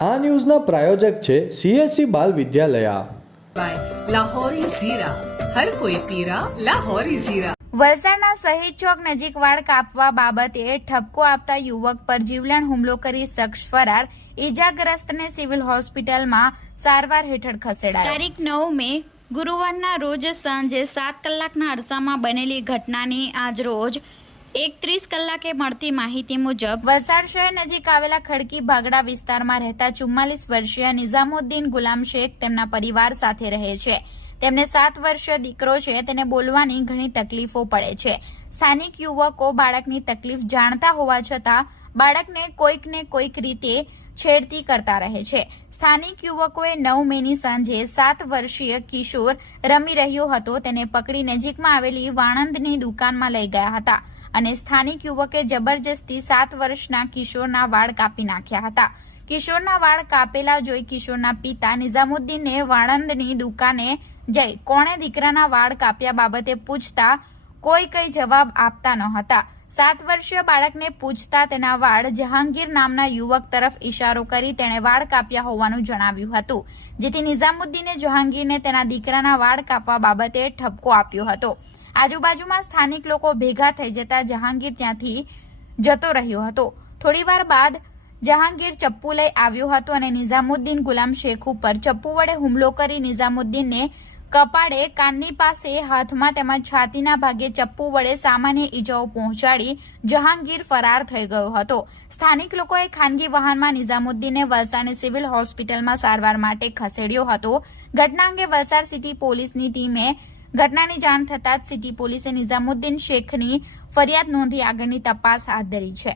આ ન્યૂઝના પ્રાયોજક છે CSC બાલ વિદ્યાલયા. લાહોરી ઝીરા, હર કોઈ પીરા લાહોરી ઝીરા. વલસાડના શહીદ ચોક નજીક વાળ કાપવા બાબતે ઠપકો આપતા યુવક પર જીવલેણ હુમલો કરી શખ્સ ફરાર. ઈજાગ્રસ્તને સિવિલ હોસ્પિટલમાં સારવાર હેઠળ ખસેડાયો. તારીખ 9 મે ગુરુવારના રોજ સાંજે 7 કલાકના અરસામાં બનેલી ઘટનાની આજ રોજ 1:30 કલાકે મળતી માહિતી મુજબ વલસાડ શહેર નજીક આવેલા ખડકી ભાગડા વિસ્તારમાં રહેતા 44 વર્ષીય નિઝામુદ્દીન ગુલામ શેખ તેમના પરિવાર સાથે રહે છે. તેમને 7 વર્ષીય દીકરો છે. તેને બોલવાની ઘણી તકલીફો પડે છે. સ્થાનિક યુવકો બાળકની તકલીફ જાણતા હોવા છતાં બાળકને કોઈક ને કોઈક રીતે છેડતી કરતા રહે છે. સ્થાનિક યુવકોએ 9 મેની સાંજે 7 વર્ષીય કિશોર રમી રહ્યો હતો તેને પકડી નજીકમાં આવેલી વાણંદની દુકાનમાં લઈ ગયા હતા અને સ્થાનિક યુવકે જબરજસ્તી 7 વર્ષના કિશોરના વાળ કાપી નાખ્યા હતા. કિશોરના વાળ કાપેલા જોઈ કિશોરના પિતા નિઝામુદ્દીનને વાણંદની દુકાને જઈ કોણે દીકરાના વાળ કાપ્યા બાબતે પૂછતા કોઈ કઈ જવાબ આપતા ન હતા. 7 વર્ષીય બાળકને પૂછતા તેના વાળ જહાંગીર નામના યુવક તરફ ઇશારો કરી તેણે વાળ કાપ્યા હોવાનું જણાવ્યું હતું, જેથી નિઝામુદ્દીને જહાંગીરને તેના દીકરાના વાળ કાપવા બાબતે ઠપકો આપ્યો હતો. આજુબાજુમાં સ્થાનિક લોકો ભેગા થઈ જતા જહાંગીર ત્યાંથી જતો રહ્યો હતો. થોડીવાર બાદ જહાંગીર ચપ્પુ લઈ આવ્યો હતો અને નિઝામુદ્દીન ગુલામ શેખ ઉપર ચપ્પુ વડે હુમલો કરી નિઝામુદ્દીનને કપાળે, કાનની પાસે, હાથમાં તેમજ છાતીના ભાગે ચપ્પુ વડે સામાન્ય ઈજાઓ પહોંચાડી જહાંગીર ફરાર થઈ ગયો હતો. સ્થાનિક લોકોએ ખાનગી વાહનમાં નિઝામુદ્દીનને વલસાડ સિવિલ હોસ્પિટલમાં સારવાર માટે ખસેડ્યો હતો. ઘટના અંગે વલસાડ સિટી પોલીસની ટીમે ઘટનાની જાણ થતાં જ સિટી પોલીસે નિઝામુદ્દીન શેખની ફરિયાદ નોંધી આગળની તપાસ હાથ ધરી છે.